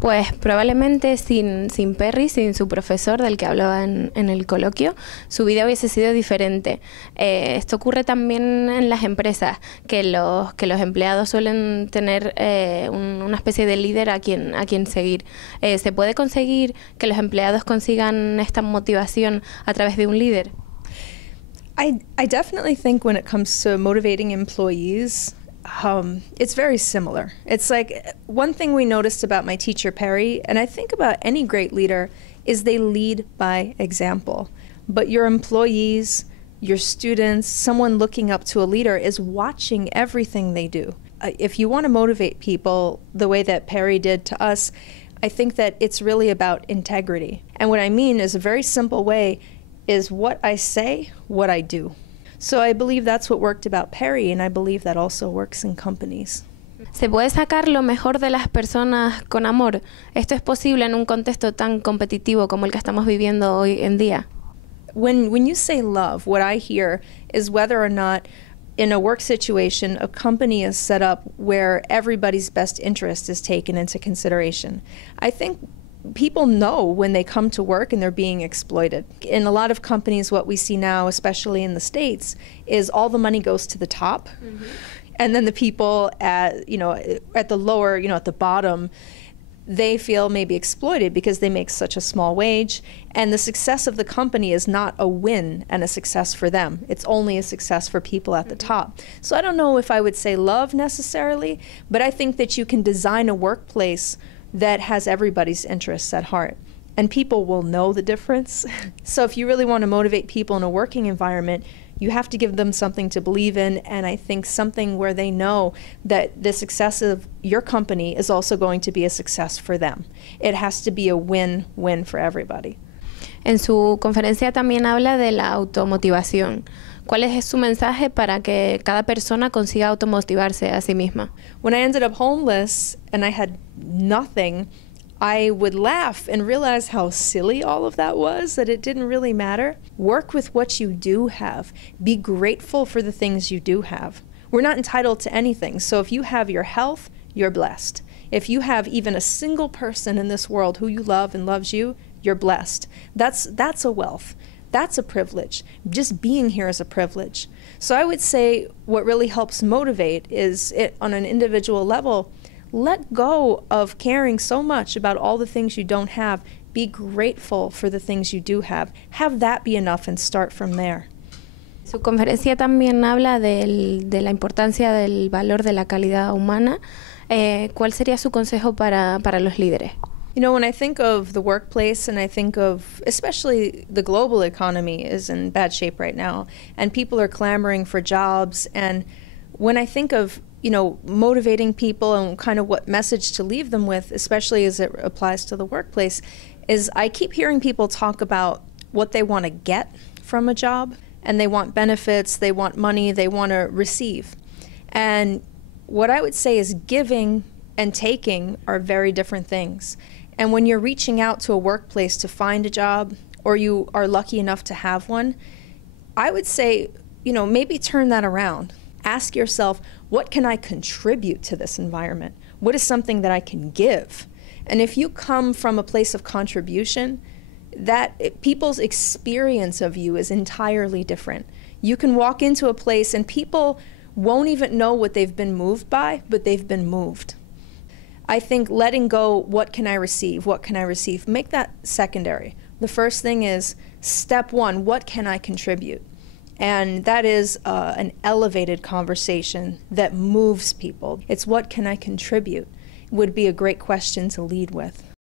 Pues probablemente sin Perry, sin su profesor del que hablaba en el coloquio, su vida hubiese sido diferente. Esto ocurre también en las empresas, que los empleados suelen tener una especie de líder a quien seguir. ¿Se puede conseguir que los empleados consigan esta motivación a través de un líder? I definitely think when it comes to motivating employees, it's very similar. It's like one thing we noticed about my teacher Perry, and I think about any great leader, is they lead by example. But your employees, your students, someone looking up to a leader is watching everything they do. If you want to motivate people the way that Perry did to us, I think that it's really about integrity. And what I mean is a very simple way is what I say, what I do. So I believe that's what worked about Perry, and I believe that also works in companies. ¿Se puede sacar lo mejor de las personas con amor? ¿Esto es posible en un contexto tan competitivo como el que estamos viviendo hoy en día? When you say love, what I hear is whether or not in a work situation a company is set up where everybody's best interest is taken into consideration. I think people know when they come to work and they're being exploited. In a lot of companies, what we see now, especially in the States, is all the money goes to the top. Mm-hmm. And then the people at the lower, at the bottom, they feel maybe exploited because they make such a small wage. And the success of the company is not a win and a success for them. It's only a success for people at the top. So I don't know if I would say love necessarily, but I think that you can design a workplace that has everybody's interests at heart. And people will know the difference. So if you really want to motivate people in a working environment, you have to give them something to believe in, and I think something where they know that the success of your company is also going to be a success for them. It has to be a win-win for everybody. En su conferencia también habla de la automotivación. ¿Cuál es su mensaje para que cada persona consiga automotivarse a sí misma? When I ended up homeless and I had nothing, I would laugh and realize how silly all of that was, that it didn't really matter. Work with what you do have. Be grateful for the things you do have. We're not entitled to anything, so if you have your health, you're blessed. If you have even a single person in this world who you love and loves you, you're blessed. That's a wealth. That's a privilege. Just being here is a privilege. So I would say what really helps motivate is on an individual level, let go of caring so much about all the things you don't have. Be grateful for the things you do have. Have that be enough and start from there. Su conferencia también habla de la importancia del valor de la calidad humana. ¿Cuál sería su consejo para los líderes? When I think of the workplace and I think of, especially the global economy is in bad shape right now, and people are clamoring for jobs, and when I think of, motivating people and kind of what message to leave them with, especially as it applies to the workplace, is I keep hearing people talk about what they want to get from a job, and they want benefits, they want money, they want to receive. And what I would say is giving and taking are very different things. And when you're reaching out to a workplace to find a job, or you are lucky enough to have one, I would say, maybe turn that around. Ask yourself, what can I contribute to this environment? What is something that I can give? And if you come from a place of contribution, people's experience of you is entirely different. You can walk into a place and people won't even know what they've been moved by, but they've been moved. I think letting go, what can I receive? What can I receive? Make that secondary. The first thing is step one, what can I contribute? And that is an elevated conversation that moves people. It's what can I contribute would be a great question to lead with.